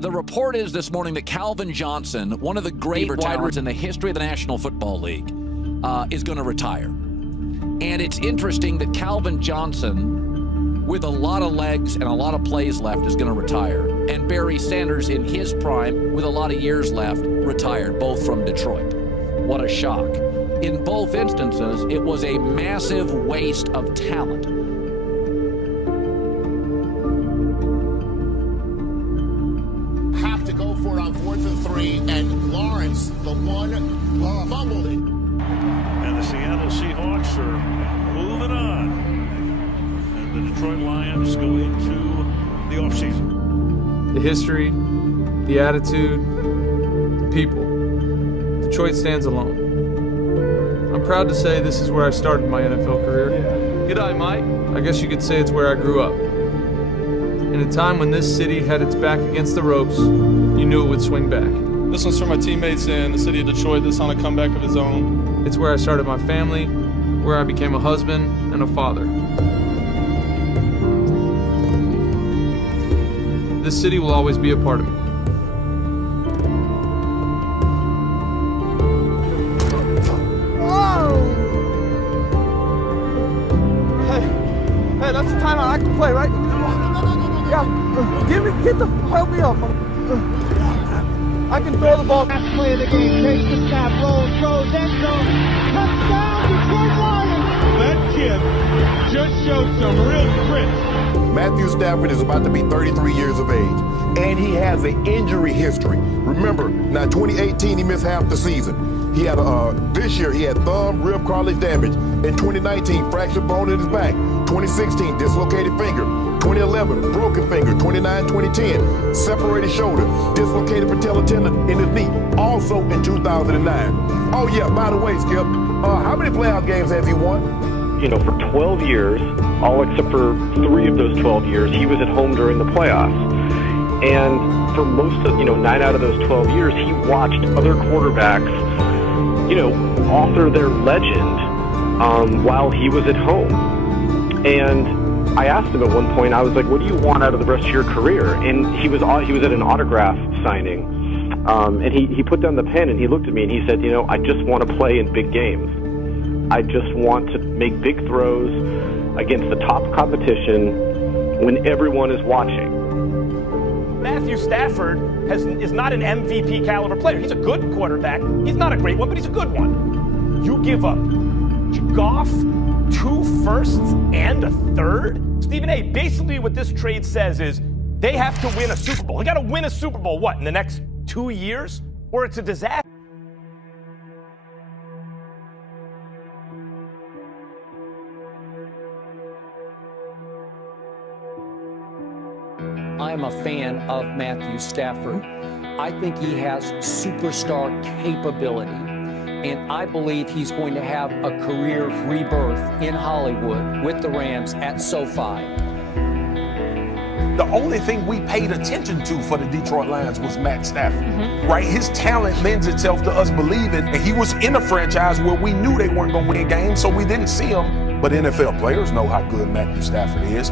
The report is this morning that Calvin Johnson, one of the great wide receivers in the history of the National Football League, is going to retire. And it's interesting that Calvin Johnson, with a lot of legs and a lot of plays left, is going to retire. And Barry Sanders, in his prime, with a lot of years left, retired, both from Detroit. What a shock. In both instances, it was a massive waste of talent. Have to go for it on 4th and 3, and Lawrence, the one, fumbled it. And the Seattle Seahawks are moving on. And the Detroit Lions go into the offseason. The history, the attitude, the people. Detroit stands alone. I'm proud to say this is where I started my NFL career. G'day, mate. I guess you could say it's where I grew up. In a time when this city had its back against the ropes, you knew it would swing back. This one's for my teammates in the city of Detroit that's on a comeback of his own. It's where I started my family, where I became a husband and a father. This city will always be a part of me. Hey, that's the time I like to play, right? Yeah, help me up. I can throw the ball. Last play of the game, takes the snap, rolls, throws, end zone, touchdown, Detroit Lions! That kid just showed some real grit. Matthew Stafford is about to be 33 years of age, and he has an injury history. Remember, now 2018 he missed half the season. He had this year he had thumb, rib, cartilage damage. In 2019, fractured bone in his back. 2016, dislocated finger. 2011, broken finger. 2010, separated shoulder. Dislocated patella tendon in his knee. Also in 2009. Oh yeah, by the way, Skip, how many playoff games has he won? You know, for 12 years, all except for 3 of those 12 years, he was at home during the playoffs. And for most of, 9 out of those 12 years, he watched other quarterbacks, author their legend while he was at home. And I asked him at one point, I was like, what do you want out of the rest of your career? And he was at an autograph signing. And he put down the pen and he looked at me and he said, I just want to play in big games. I just want to make big throws against the top competition when everyone is watching. Matthew Stafford is not an MVP caliber player. He's a good quarterback. He's not a great one, but he's a good one. You give up Goff, 2 firsts, and a 3rd? Stephen A., basically what this trade says is they have to win a Super Bowl. They got to win a Super Bowl, in the next 2 years? Or it's a disaster. I am a fan of Matthew Stafford. I think he has superstar capability, and I believe he's going to have a career rebirth in Hollywood with the Rams at SoFi. The only thing we paid attention to for the Detroit Lions was Matt Stafford, right? His talent lends itself to us believing, and he was in a franchise where we knew they weren't going to win games, so we didn't see him. But NFL players know how good Matthew Stafford is.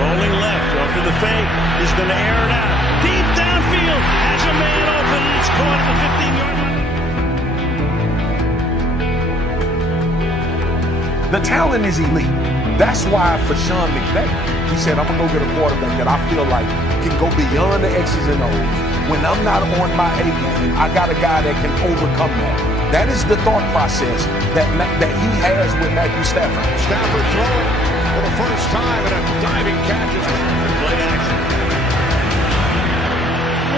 Rolling left, off to the fake. He's going to air it out. Deep downfield. Has a man open. It's caught at the 15-yard line. The talent is elite. That's why for Sean McVay, he said, I'm going to go get a quarterback that I feel like can go beyond the X's and O's. When I'm not on my A game, I got a guy that can overcome that. That is the thought process that he has with Matthew Stafford. Stafford throwing for the first time and a diving catch. Play action.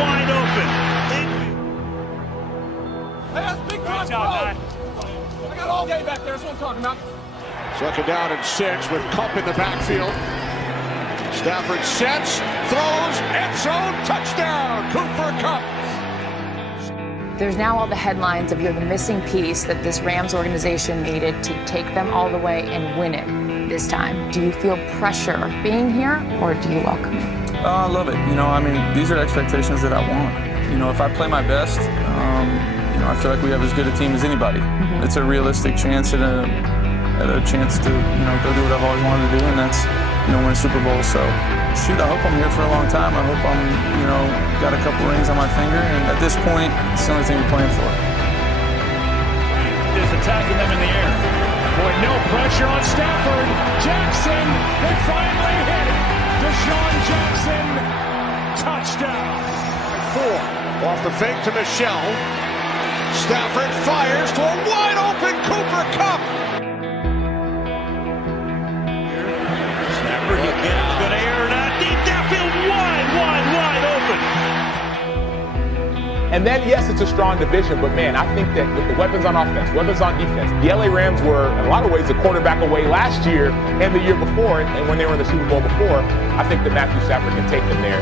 Wide open. Hey, that's big time. I got all day back there. That's what I'm talking about. 2nd down and 6 with Kupp in the backfield. Stafford sets, throws, end zone, touchdown, Cooper Kupp. There's now all the headlines of you're the missing piece that this Rams organization needed to take them all the way and win it this time. Do you feel pressure being here, or do you welcome it? I love it. These are expectations that I want. If I play my best, I feel like we have as good a team as anybody. It's a realistic chance at had a chance to, go do what I've always wanted to do, and that's, win a Super Bowl. So, shoot, I hope I'm here for a long time. I hope I'm, got a couple rings on my finger, and at this point, it's the only thing we're playing for. Is attacking them in the air. Boy, no pressure on Stafford. Jackson, they finally hit it. Deshaun Jackson, touchdown. 4, off the fake to Michelle. Stafford fires to a wide open Cooper Kupp. Stafford, he's going to air it out deep downfield, wide open. And then, yes, it's a strong division, but man, I think that with the weapons on offense, weapons on defense, the LA Rams were, in a lot of ways, a quarterback away last year and the year before, and when they were in the Super Bowl before, I think that Matthew Stafford can take them there.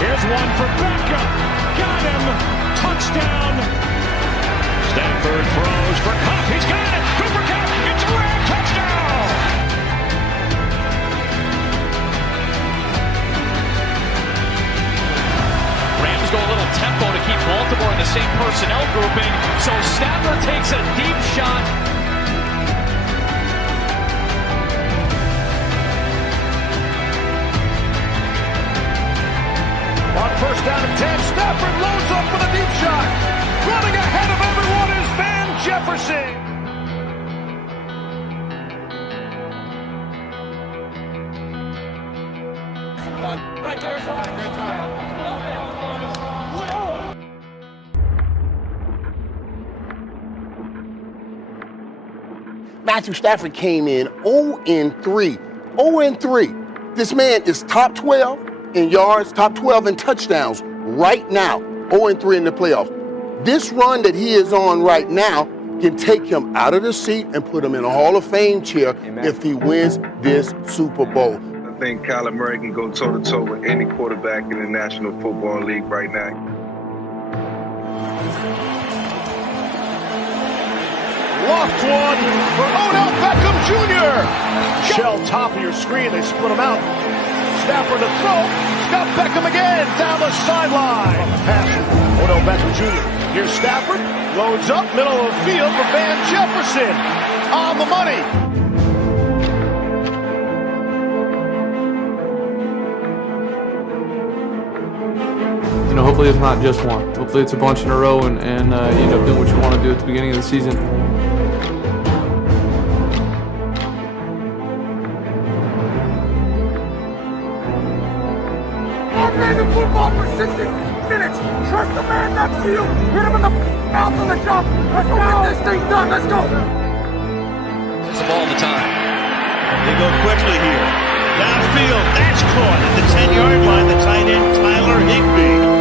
Here's one for Beckham. Got him. Touchdown. Stafford throws for Kupp. He's got it. Cooper Kupp. It's a Ram touchdown. Rams go a little tempo to keep Baltimore in the same personnel grouping. So Stafford takes a deep shot. On first down and 10, Stafford loads up with a deep shot. Running ahead of everyone is Van Jefferson. Right there. Matthew Stafford came in 0-3. 0-3. This man is top 12 in yards, top 12 in touchdowns right now. 0-3 in the playoffs. This run that he is on right now can take him out of the seat and put him in a Hall of Fame chair if he wins this Super Bowl. I think Kyler Murray can go toe-to-toe with any quarterback in the National Football League right now. Loft one for Odell Beckham Jr. Shell top of your screen, they split him out. Stafford to throw, got Beckham again down the sideline. On the pass, Odell Beckham Jr. Here's Stafford, loads up, middle of the field for Van Jefferson. On the money. Hopefully it's not just one. Hopefully it's a bunch in a row and you end up doing what you want to do at the beginning of the season. Outstanding football for 60 minutes. Trust the man next to you. Hit him in the mouth on the jump. Let's go get this thing done. Let's go. It's the ball all the time. They go quickly here. Downfield, that's caught at the 10-yard line. The tight end, Tyler Higbee.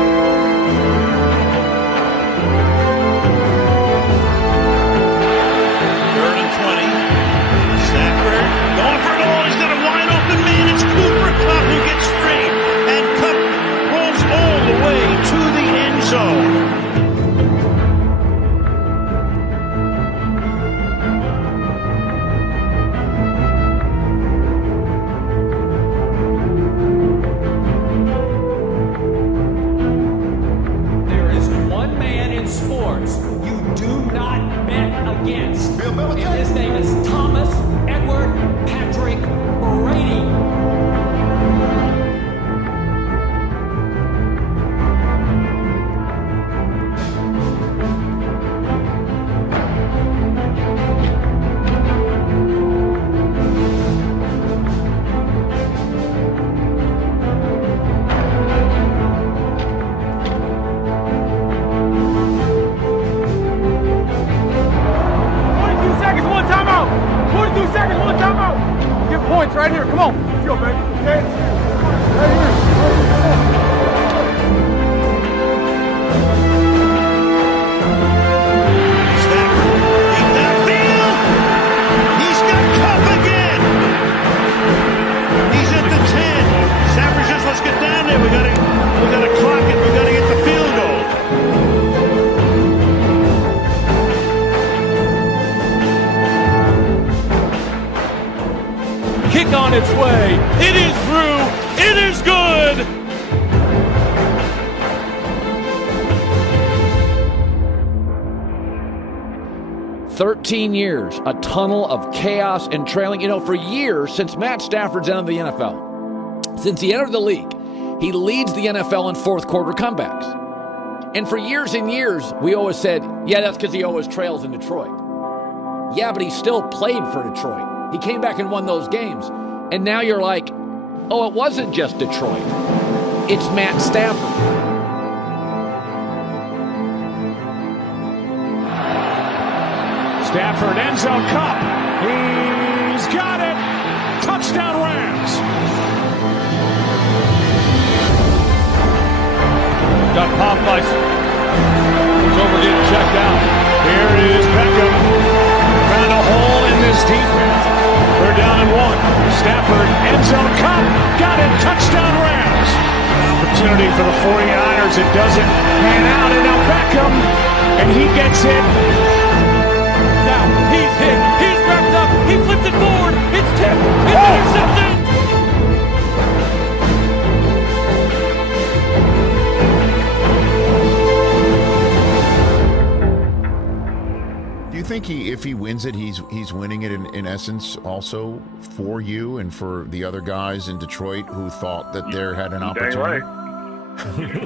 Right here, come on. Let's go, baby. Okay? Right here. kick on its way. It is through. It is good. 13 years, a tunnel of chaos and trailing. You know, for years, since Matt Stafford's entered the NFL, since he entered the league, he leads the NFL in fourth quarter comebacks. And for years and years, we always said, yeah, that's because he always trails in Detroit. Yeah, but he still played for Detroit. He came back and won those games. And now you're like, oh, it wasn't just Detroit. It's Matt Stafford. Stafford, end zone cup. He's got it. Touchdown Rams. Got popped by. He's over getting checked out. Here is Beckham. Found a hole in this defense. They're down and one. Stafford, end zone cup. Got it. Touchdown Rams. Opportunity for the 49ers. It doesn't pan out. And now Beckham. And he gets it. Now he's hit. He's wrapped up. He flips it forward. It's tipped. It's intercepted. Do you think if he wins it, he's winning it in essence also for you and for the other guys in Detroit who thought that they had an opportunity? Dang right.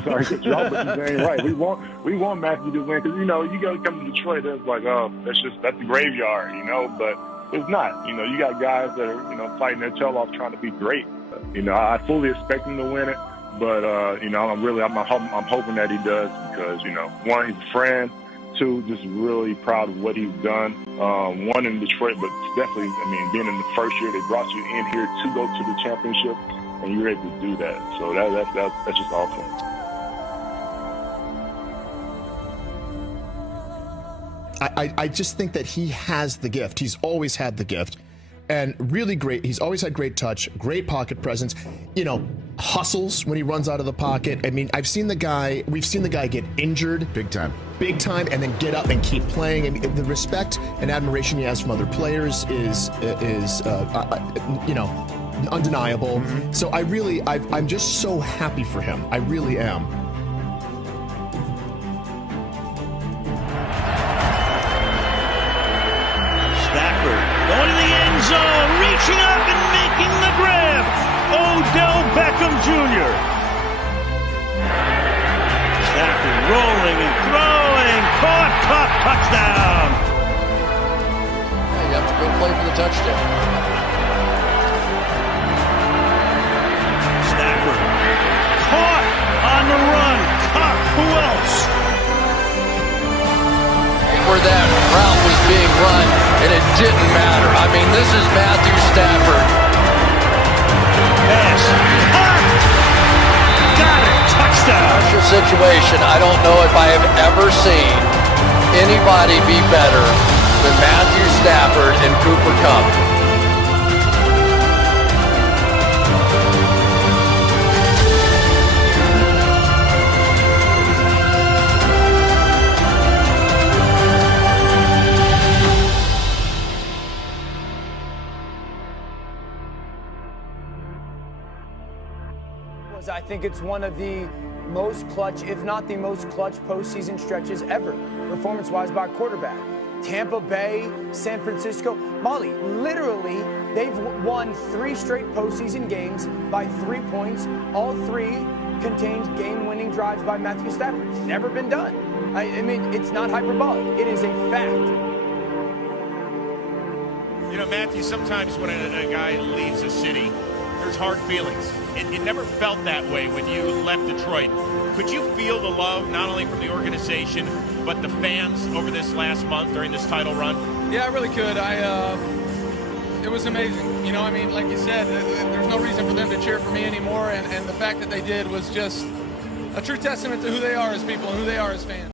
Sorry to y'all, but you're dang right. We want Matthew to win because, you know, you got to come to Detroit. It's like, oh, that's the graveyard, you know. But it's not. You know, you got guys that are, you know, fighting their tail off trying to be great. You know, I fully expect him to win it, but you know, I'm hoping that he does because, you know, one, he's a friend. Two, just really proud of what he's done. One in Detroit, but definitely, I mean, being in the first year, they brought you in here to go to the championship. And you're able to do that. So that's just awesome. I just think that he has the gift. He's always had the gift. And really great. He's always had great touch, great pocket presence. You know, hustles when he runs out of the pocket. I mean, we've seen the guy get injured. Big time, and then get up and keep playing. I mean, the respect and admiration he has from other players is you know, undeniable. Mm-hmm. So I'm just so happy for him. I really am. Stafford going to the end zone, reaching up and making the grab. Odell Beckham Jr. Stafford rolling and throwing, caught, touchdown. Yeah, you have to go play for the touchdown. Caught on the run. Caught. Who else? Where that route was being run, and it didn't matter. I mean, this is Matthew Stafford. Pass. Caught. Got it. Touchdown. Pressure situation. I don't know if I have ever seen anybody be better than Matthew Stafford and Cooper Kupp. I think it's one of the most clutch, if not the most clutch postseason stretches ever, performance-wise by a quarterback. Tampa Bay, San Francisco, Molly, literally, they've won 3 straight postseason games by 3 points. All 3 contained game-winning drives by Matthew Stafford. It's never been done. I mean, it's not hyperbolic. It is a fact. You know, Matthew, sometimes when a guy leaves a city, there's hard feelings. It never felt that way when you left Detroit. Could you feel the love, not only from the organization, but the fans over this last month during this title run? Yeah, I really could. It was amazing. You know, I mean, like you said, there's no reason for them to cheer for me anymore, and the fact that they did was just a true testament to who they are as people and who they are as fans.